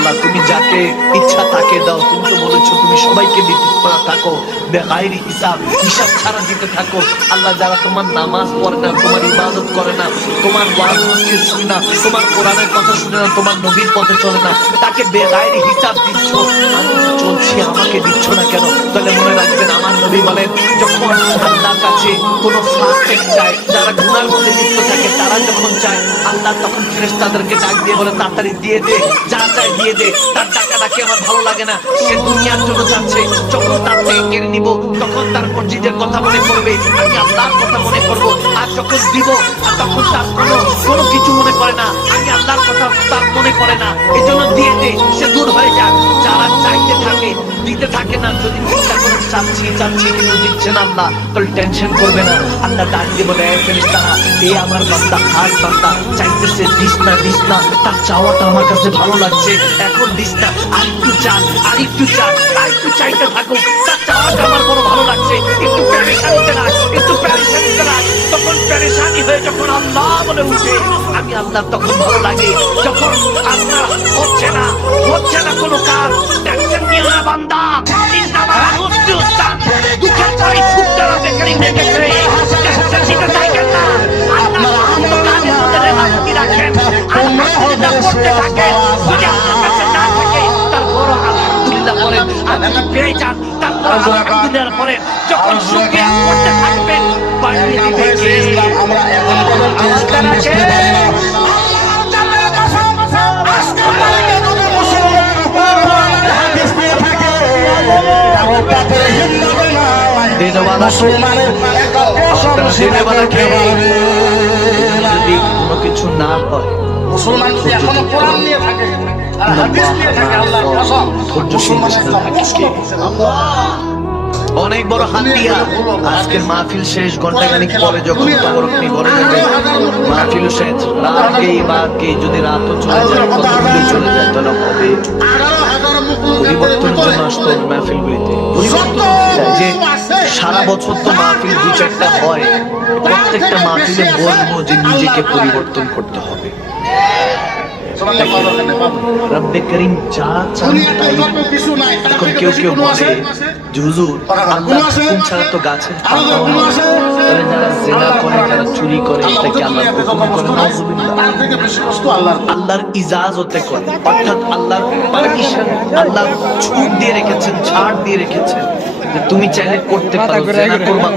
আল্লাহ তুমি যাকে ইচ্ছা তাকে দাও। তুমি তো বলেছো তুমি সবাইকে দিতে থাকো বেগাইরি হিসাব, হিসাব ছাড়া দিতে থাকো। আল্লাহ যারা তোমার নামাজ পড়ে না, তোমার ইবাদত করে না, তোমার ওয়াজ নসিহত শুনে না, তোমার কোরআনের কথা শুনে না, তোমার নবীর পথে চলে না, তাকে বেগাইরি হিসাব দিচ্ছ। আমি চলছি, আমাকে দিচ্ছ না কেন? তাহলে মনে রাখবেন আমার নবী বলেন, যখন আল্লাহর কাছে কোন ফাসিক চায়, যারা গুনার মধ্যে লিপ্ত থাকে, তারা যখন চায়, আল্লাহ তখন ফেরেশতাদেরকে ডাক দিয়ে বলে তাড়াতাড়ি দিয়ে দে, যা চায় দিয়ে দে। তার ডাকাডাকি আমার ভালো লাগে না, সে দুনিয়ার জন্য যাচ্ছে। যখন তার থেকে কেড়ে নিব, তখন তার মসজিদের কথা মনে পড়বে, আমি আল্লাহর কথা মনে করব। আর যখন দিব, আর তখন তার কোনো কিছু মনে পড়ে না, আমি আল্লাহর কথা তার মনে পড়ে না। এই জন্য দিয়ে দে, সে দূর হয়ে যাক। যারা চাইতে থাকে, দিতে থাকে না, যদি চিন্তা করে চাচ্ছি চাচ্ছি কিন্তু দিচ্ছে না আল্লাহ, তাহলে টেনশন করবে না। আল্লাহ ডাক দিয়ে বলে, ফেরেশতারা, এই আমার বান্দা খাস বান্দা চাইতেছে, দিস না দিস না, তার চাওয়াটা আমার কাছে ভালো লাগছে, এখন দিস না, আরেকটু চান, আরেকটু চান, আরেকটু চাইতে থাকো, তার চাওয়াটা আমার বড় ভালো লাগছে, একটু পেরেশানিতে রাখ, একটু পেরেশানিতে রাখ। তখন পেরেশানি হয়ে যখন আল্লাহ বলে উঠে, আমি আল্লাহ তখন ভালো লাগে। যখন আপনার হচ্ছে না কোনো কাজ, টেনশন নিও না বান্দা, দুঃখের পরে সুখটা বেকারি হয়ে গেছে, টেনশন নিতে চাইবেন না। আল্লাহ কাজের মধ্যে রেহাই রাখেন, আল্লাহ যেটা করতে থাকেন, যদি আপনার কাছে না থাকে, তারপর আলহামদুলিল্লাহ বলেন, আর যদি পেয়ে যান, তারপর আলহামদুলিল্লাহ বলেন। যখন শুকরিয়া করতে থাকবেন, বাড়িয়ে দিবে কে? আমরা এখন আওয়াজটা রাখেন। যদি কোনো কিছু না হয়, মুসলমান যদি এখনো কোরআন নিয়ে থাকে আর হাদিস নিয়ে থাকে, আল্লাহর কসম অনেক বড় হাতিয়া। আজকের মাহফিল শেষ, ঘন্টাখানিক পরে যখন খবর আপনি ঘরে যাবেন, মাহফিল শেষ, রাতকেই বাদকেই যদি রাতও চলে যায়, কতগুলি চলে যায়, তাহলে হবে পরিবর্তন জন্য আসতে হবে মাহফিলগুলিতে। পরিবর্তন যে সারা বছর তো মাহফিল দু চারটা হয়, প্রত্যেকটা মাহফিলে বলবো যে নিজেকে পরিবর্তন করতে হবে। রব্বে করিম যা চান তাই। এখন কেউ কেউ বলে যে হুজুর আল্লাহ হুকুম ছাড়া তো গাছের পাতাও নেই, তাহলে যারা জিনা করে, যারা চুরি করে, এটা কি আল্লাহর হুকুমে করে? নাউযুবিল্লাহ। আল্লাহর ইজাজতে করে, অর্থাৎ আল্লাহর পারমিশন, আল্লাহ ছুট দিয়ে রেখেছেন, ছাড় দিয়ে রেখেছেন যে তুমি চাইলে করতে পারো, জিনা করবা।